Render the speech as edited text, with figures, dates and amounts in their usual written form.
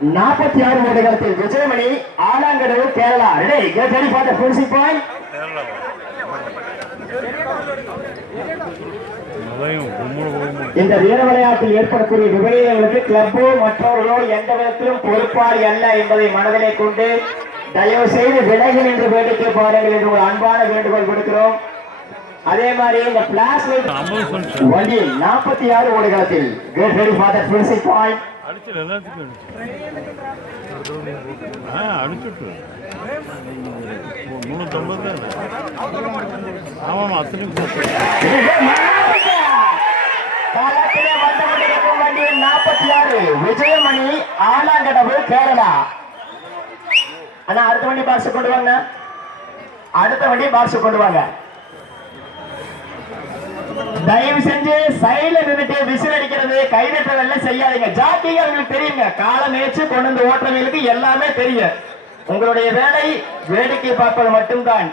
46 ஓடுகளத்தில் Vijayamani Alangadavu Kerala. Ready get ready for the finishing point. இந்த வீர விளையாட்டில் ஏற்படக்கூடிய விபரீதங்களுக்கு கிளப்போ மற்றவர்களோடு எந்த விதத்திலும் பொறுப்பாளி அல்ல என்பதை மனதிலே கொண்டு தயவு செய்து விலகி நின்று வேடிக்கை பாருங்கள் என்று ஒரு அன்பான வேண்டுகோள் கொடுக்கிறோம். அதே மாதிரி இந்த பிளாஸ் லைட் வண்டி 46 ஓடுகளத்தில் get ready for the finishing point. Vijayamani Alangadavu Kerala. ஆனா அடுத்த வண்டி பாக்ஸ் கொண்டு வாங்க. அடுத்த வண்டி பாக்ஸ் கொண்டு வாங்க. தயவு செஞ்சு சைடுல நின்றுட்டு விசில் அடிக்கிறது கைதட்டல் செய்யாதீங்க. ஜாக்கிகளுக்கு தெரியுங்க, காலம் மேய்ச்சி கொண்டு வந்து ஓட்டுறவங்களுக்கு எல்லாமே தெரியும். உங்களுடைய வேலை வேடிக்கை பார்ப்பது மட்டும்தான்.